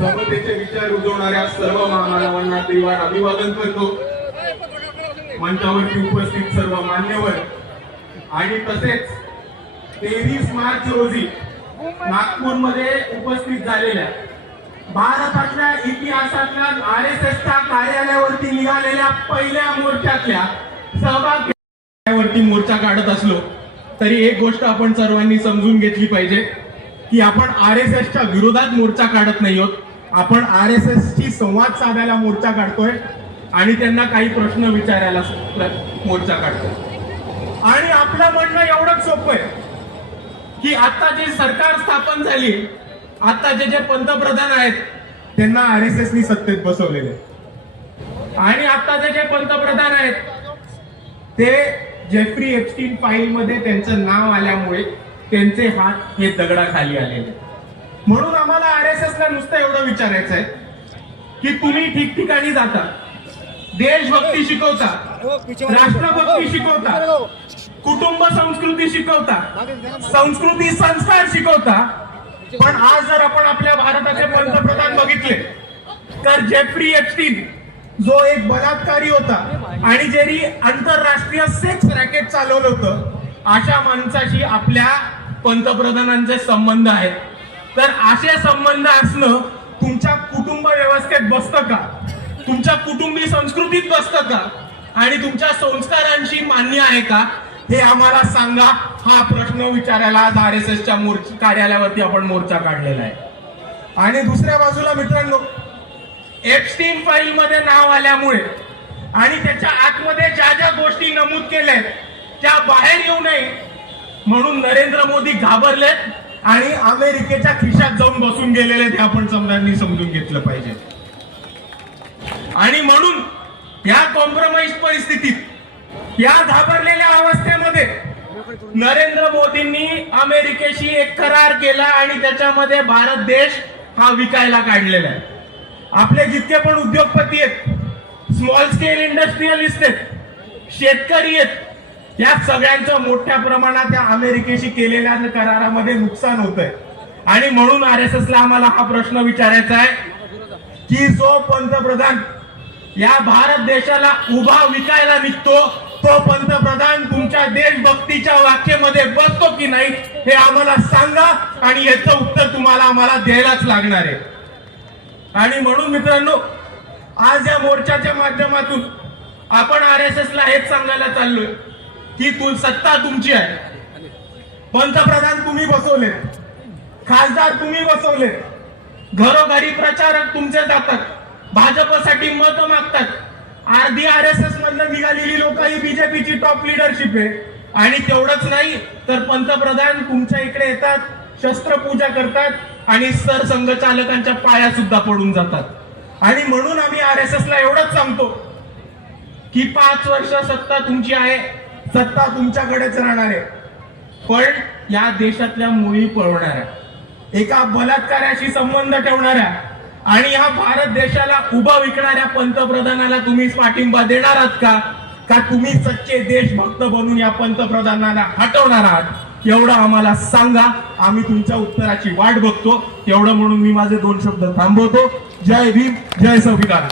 समतेचे विचार रुजवणाऱ्या सर्व महामानवांना त्रिवार अभिवादन करतो। मंचावरती उपस्थित सर्व मान्यवर आणि तसेच 23 मार्च रोजी नागपूरमध्ये उपस्थित झालेल्या भारताच्या इतिहासातल्या RSSच्या कार्यालयावरती निघालेल्या पहिल्या मोर्चातल्या सहभागी मोर्चा काढत असलो तरी एक गोष्ट आपण सर्वांनी समजून घेतली पाहिजे की आपण RSSच्या विरोधात मोर्चा काढत नाही आहोत, आपण RSSची संवाद साधायला मोर्चा काढतोय आणि त्यांना काही प्रश्न विचारायला मोर्चा काढतोय। आणि आपलं म्हणणं एवढंच सोपं आहे की आता जी सरकार स्थापन झाली, आता जे पंतप्रधान आहेत त्यांना RSSनी सत्तेत बसवलेले आणि आता जे पंतप्रधान आहेत ते जेफ्री एप्स्टीन फाईल मध्ये त्यांचं नाव आल्यामुळे त्यांचे हात हे दगडाखाली आलेले। म्हणून आम्हाला RSSला नुसतं एवढं विचारायचं आहे की तुम्ही ठिकठिकाणी जाता, देशभक्ती शिकवता, राष्ट्रभक्ती शिकवता, कुटुंब संस्कृती शिकवता, संस्कृती संस्कार शिकवता, पण आज जर आपण आपल्या भारताचे पंतप्रधान बघितले तर जेफ्री एप्स्टीन जो एक बलात्कारी होता आणि ज्यांनी आंतरराष्ट्रीय सेक्स रॅकेट चालवलं होतं, अशा माणसाशी आपल्या पंतप्रधानांचे संबंध आहेत। तर असे संबंध असणं तुमच्या कुटुंब व्यवस्थेत बसतं का, तुमच्या कुटुंबी संस्कृतीत बसतं का आणि तुमच्या संस्कारांशी मान्य आहे का, हे आम्हाला सांगा। हा प्रश्न विचारायला आज RSSच्या कार्यालयावरती आपण मोर्चा काढलेला आहे। आणि दुसऱ्या बाजूला मित्रांनो, एप्स्टीन फाईल मध्ये नाव आल्यामुळे आणि त्याच्या आतमध्ये ज्या ज्या गोष्टी नमूद केल्या त्या बाहेर येऊ नये म्हणून नरेंद्र मोदी घाबरलेत आणि अमेरिकेच्या खिशात जाऊन बसून गेलेले ते आपण सर्वांनी समजून घेतलं पाहिजे। आणि म्हणून या कॉम्प्रोमाइज परिस्थितीत, या घाबरलेल्या अवस्थेमध्ये नरेंद्र मोदींनी अमेरिकेशी एक करार केला आणि त्याच्यामध्ये भारत देश हा विकायला काढलेला आहे। आपले जितके पण उद्योगपती आहेत, स्मॉल स्केल इंडस्ट्रियलिस्ट आहेत, शेतकरी आहेत, या सगळ्यांचं मोठ्या प्रमाणात या अमेरिकेशी केलेल्या करारामध्ये नुकसान होत आहे। आणि म्हणून RSSला आम्हाला हा प्रश्न विचारायचा आहे की जो पंतप्रधान या भारत देशाला उभा विकायला निघतो तो पंतप्रधान तुमच्या देशभक्तीच्या व्याख्येमध्ये बसतो की नाही हे आम्हाला सांगा आणि याचं उत्तर तुम्हाला आम्हाला द्यायलाच लागणार आहे। आणि म्हणून मित्रांनो, आज या मोर्चाच्या माध्यमातून आपण RSSला हेच सांगायला चाललोय की सत्ता तुमची आहे, पंतप्रधान तुम्ही बसवले, खासदार तुम्ही बसवले, घरोघरी प्रचारक तुमचे जातात, भाजपसाठी मत मागतात, अर्धी RSS मधनं निघालेली लोक ही बीजेपीची टॉप लिडरशिप आहे। आणि तेवढंच नाही तर पंतप्रधान तुमच्या इकडे येतात, शस्त्रपूजा करतात आणि सरसंघचालकांच्या पाया सुद्धा पडून जातात। आणि म्हणून आम्ही RSSला एवढंच सांगतो की 5 वर्ष सत्ता तुमची आहे, सत्ता तुमच्याकडेच राहणार आहे, पण या देशातल्या मुळी पळवणाऱ्या, एका बलात्काराशी संबंध ठेवणाऱ्या आणि या भारत देशाला उभा विकणाऱ्या पंतप्रधानाला तुम्ही पाठिंबा देणार आहात का तुम्ही सच्चे देशभक्त बनून या पंतप्रधानाला हटवणार आहात, एवढं आम्हाला सांगा। आम्ही तुमच्या उत्तराची वाट बघतो। एवढं म्हणून मी माझे 2 शब्द थांबवतो। जय भीम, जय संविधान।